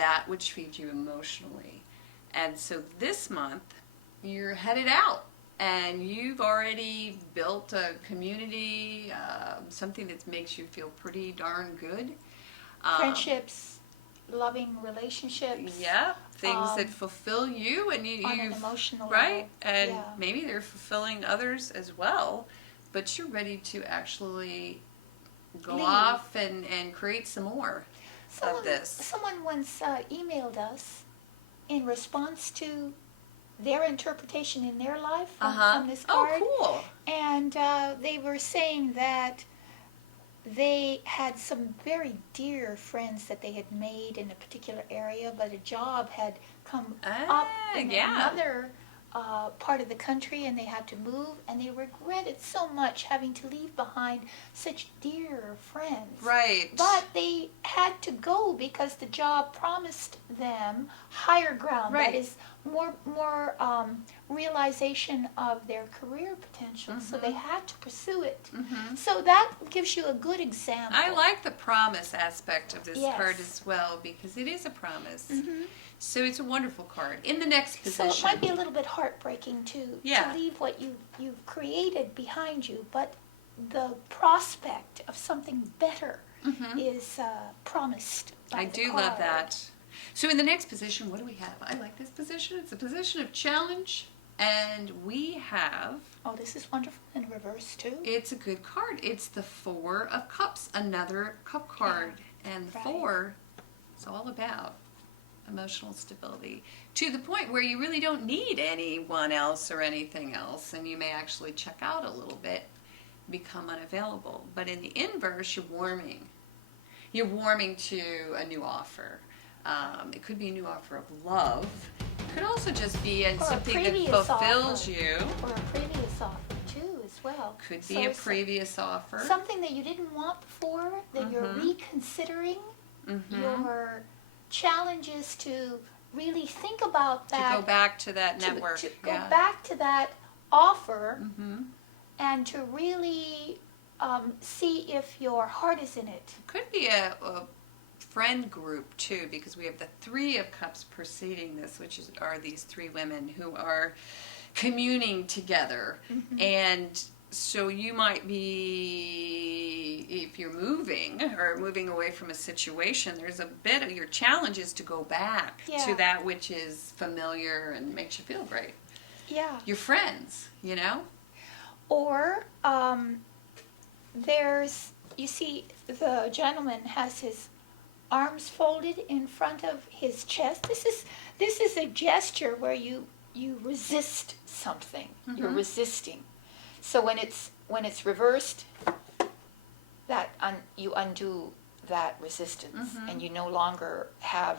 that which feeds you emotionally. And so this month, you're headed out. And you've already built a community, something that makes you feel pretty darn good. Friendships, loving relationships. Yeah, things that fulfill you, and on an emotional right, level. and Yeah. maybe they're fulfilling others as well. But you're ready to actually go Leave. off and create some more of this. Someone once emailed us in response to their interpretation in their life from this card. Oh, cool. And they were saying that they had some very dear friends that they had made in a particular area, but a job had come up in another part of the country, and they had to move, and they regretted so much having to leave behind such dear friends. Right. But they had to go because the job promised them higher ground. Right. That is more realization of their career potential. So they had to pursue it. So that gives you a good example. I like the promise aspect of this Yes. card as well, because it is a promise. So it's a wonderful card. In the next position. So it might be a little bit heartbreaking to leave what you've created behind you, but the prospect of something better is promised by I the do card. love that. So in the next position, what do we have? I like this position. It's a position of challenge, and we have... Oh, this is wonderful in reverse, too. It's a good card. It's the Four of Cups, another cup card. And the Four is all about emotional stability, to the point where you really don't need anyone else or anything else, and you may actually check out a little bit, become unavailable. But in the inverse, you're warming. You're warming to a new offer. It could be a new offer of love. It could also just be something that fulfills you. Or a previous offer, too, as well. Could be a previous offer. Something that you didn't want before, that you're reconsidering. Your challenge is to really think about that. To go back to that network. To go back to that offer and to really see if your heart is in it. Could be a friend group too, because we have the Three of Cups preceding this, which are these three women who are communing together. And so you might be, if you're moving or moving away from a situation, there's a bit of your challenge is to go back to that which is familiar and makes you feel great. Yeah. Your friends, you know? Or you see, the gentleman has his arms folded in front of his chest. This is a gesture where you resist something. You're resisting. So when it's reversed, you undo that resistance, and you no longer have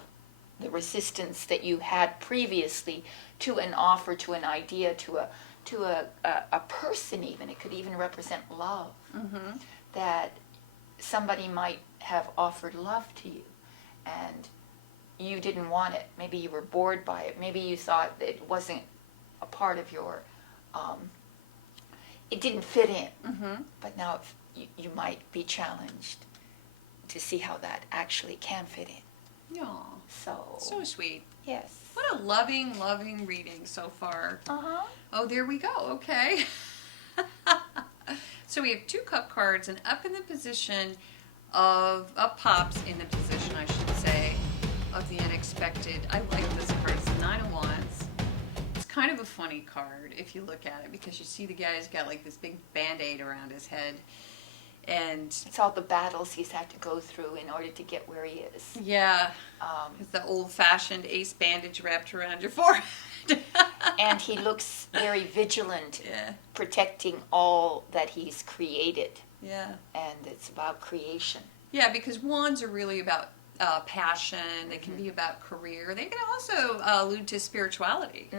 the resistance that you had previously to an offer, to an idea, to a person even. It could even represent love. That somebody might have offered love to you, and you didn't want it. Maybe you were bored by it. Maybe you thought that it wasn't a part of your, it didn't fit in. But now you might be challenged to see how that actually can fit in. Aww. So sweet. Yes. What a loving, loving reading so far. Oh, there we go. Okay. So we have two cup cards, and up in the position of pops in the position, I should say, of the unexpected. I like this card. It's the Nine of Wands. It's kind of a funny card if you look at it, because you see the guy's got like this big band-aid around his head, and it's all the battles he's had to go through in order to get where he is. Yeah. It's the old-fashioned ace bandage wrapped around your forehead. And he looks very vigilant, protecting all that he's created. Yeah. And it's about creation. Yeah, because wands are really about passion. They can be about career. They can also allude to spirituality.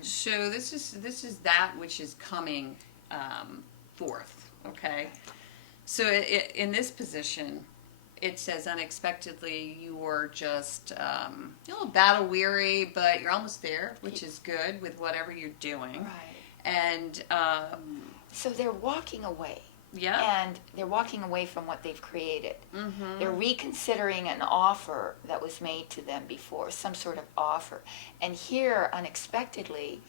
So this is that which is coming forth. Okay. So in this position, it says unexpectedly you're just a little battle weary, but you're almost there, which is good with whatever you're doing. Right. And so they're walking away. Yeah. And they're walking away from what they've created. Mm-hmm. They're reconsidering an offer that was made to them before, some sort of offer. And here, unexpectedly,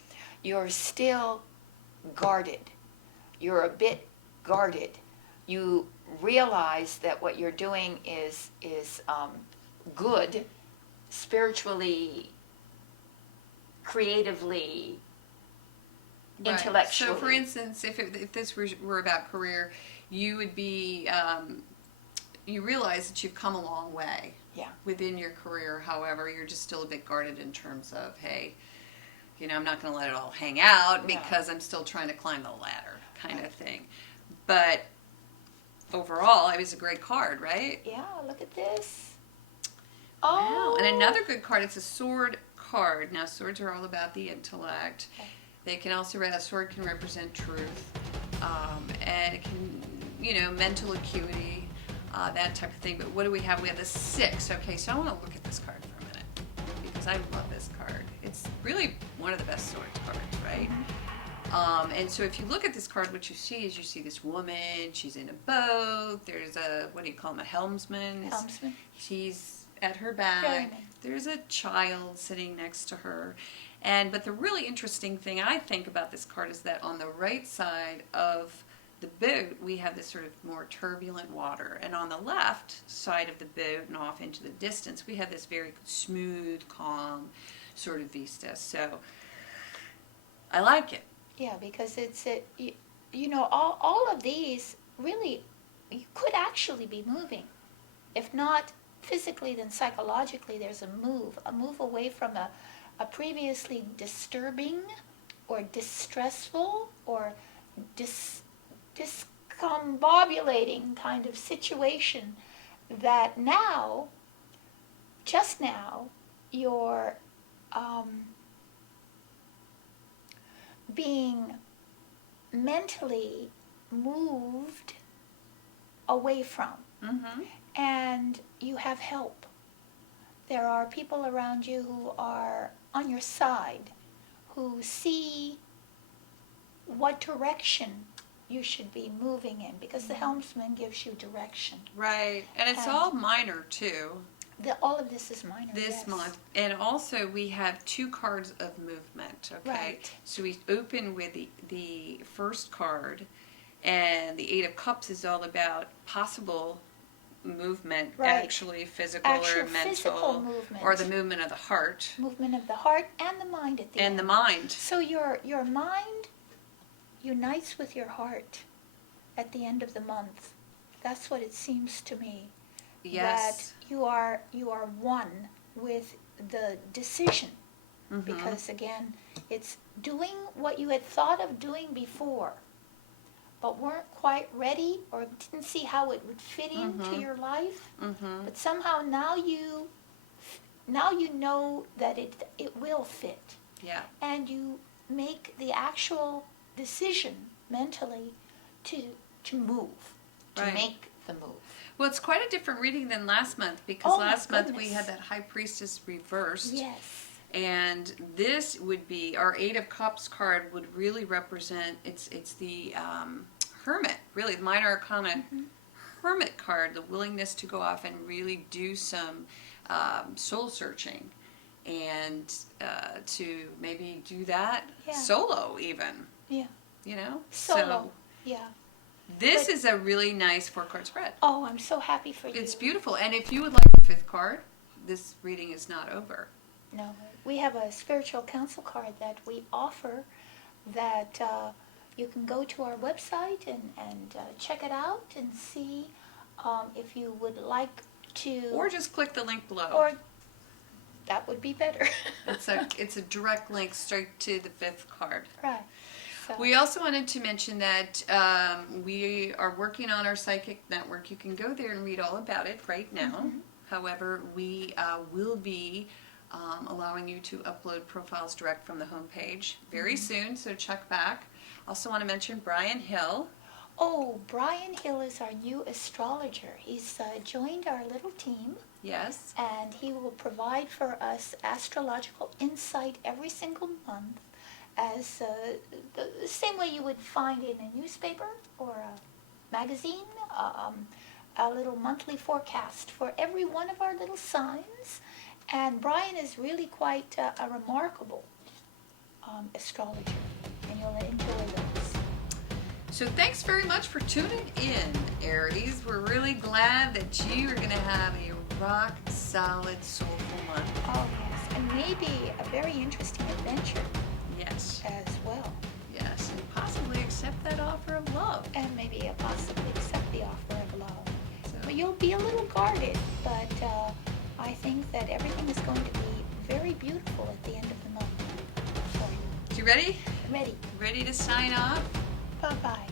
you're still guarded. You're a bit guarded. You realize that what you're doing is good, spiritually, creatively, Right. intellectually. So, for instance, if this were about career, you would be, you realize that you've come a long way Yeah. within your career. However, you're just still a bit guarded in terms of, hey, I'm not going to let it all hang out because I'm still trying to climb the ladder kind of thing. But overall, it was a great card, right? Yeah, look at this. Wow. And another good card, it's a sword card. Now, swords are all about the intellect. Okay. They can also, a sword can represent truth. And it can, mental acuity, that type of thing. But what do we have? We have the 6. Okay, so I want to look at this card for a minute because I love this card. It's really one of the best swords cards, right? Mm-hmm. And so if you look at this card, what you see this woman. She's in a boat. There's a, what do you call him, a helmsman? Helmsman. She's at her back. Ferryman. There's a child sitting next to her. But the really interesting thing I think about this card is that on the right side of the boat, we have this sort of more turbulent water. And on the left side of the boat and off into the distance, we have this very smooth, calm sort of vista. So I like it. Yeah, because all of these really, you could actually be moving. If not physically, then psychologically there's a move away from a previously disturbing or distressful or discombobulating kind of situation that just now, you're being mentally moved away from. Mm-hmm. And you have help. There are people around you who are on your side, who see what direction you should be moving in, because the helmsman gives you direction. Right. And it's all minor, too. All of this is minor. This month. And also we have 2 cards of movement, okay? Right. So we open with the first card, and the 8 of Cups is all about possible movement, Right. actually physical or mental, physical movement. or the movement of the heart. Movement of the heart and the mind at the end. And the mind. So your mind unites with your heart at the end of the month. That's what it seems to me. Yes. That you are one with the decision. Mm-hmm. Because again, it's doing what you had thought of doing before, but weren't quite ready or didn't see how it would fit into your life. Mm-hmm. But somehow now you know that it will fit. Yeah. And you make the actual decision mentally to move, to Right. make the move. Well, it's quite a different reading than last month, because Oh, my last month we goodness. had that High Priestess reversed. Yes. And this would be, our 8 of Cups card would really represent, it's the Hermit, really, the Minor Arcana Hermit card, the willingness to go off and really do some soul searching, and to maybe do that solo even. Yeah. So Solo. Yeah. this But- is a really nice 4-card spread. Oh, I'm so happy for you. It's beautiful. And if you would like the 5th card, this reading is not over. No, we have a spiritual counsel card that we offer that you can go to our website and check it out and see if you would like to. Or just click the link below. Or that would be better. It's a direct link straight to the 5th card. Right. So, We also wanted to mention that we are working on our psychic network. You can go there and read all about it right now. However, we will be allowing you to upload profiles direct from the homepage very soon, so check back. Also want to mention Brian Hill. Oh, Brian Hill is our new astrologer. He's joined our little team. Yes. And he will provide for us astrological insight every single month, as the same way you would find in a newspaper or magazine, a little monthly forecast for every one of our little signs. And Brian is really quite a remarkable astrologer, and you'll enjoy those. So thanks very much for tuning in, Aries. We're really glad that you are going to have a rock solid, soulful month. Oh yes, and maybe a very interesting adventure. Yes. As well. Yes, and possibly accept that offer of love. And maybe possibly accept the offer of love. So, But you'll be a little guarded, but I think that everything is going to be very beautiful at the end of the month for you. you ready? Ready. Ready to sign off? Bye-bye.